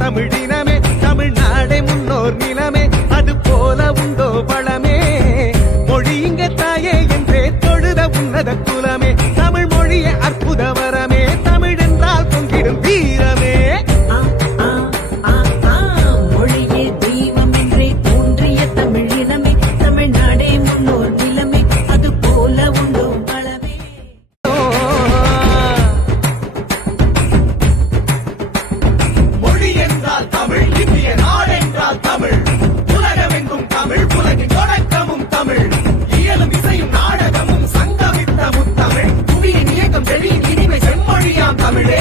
தமிழினமே தமிழ்நாடே முன்னோர் நிலமே அது போல உண்டோ வளமே மொழி இங்க தாயே என்றே தொழுத உன்னத குலமே தமிழ் மொழியே அற்புத வரமே தமிழ் என்றால் பொங்கிடும் வீரமே மொழியே தெய்வம் என்றே தோன்றிய தமிழினமே தமிழ்நாடே முன்னோர் நிலமே அது போல உண்டோ வளமே தமிழ் இந்திய நாடென்றால் தமிழ் உலகமெங்கும் தமிழ் உலகின் தொடக்கமும் தமிழ் இயலும் இசையும் நாடகமும் சங்கமித்த முத்தமிழ் புவியின் இயக்கம் வெளியின் இனிமை செம்மொழியாம் தமிழே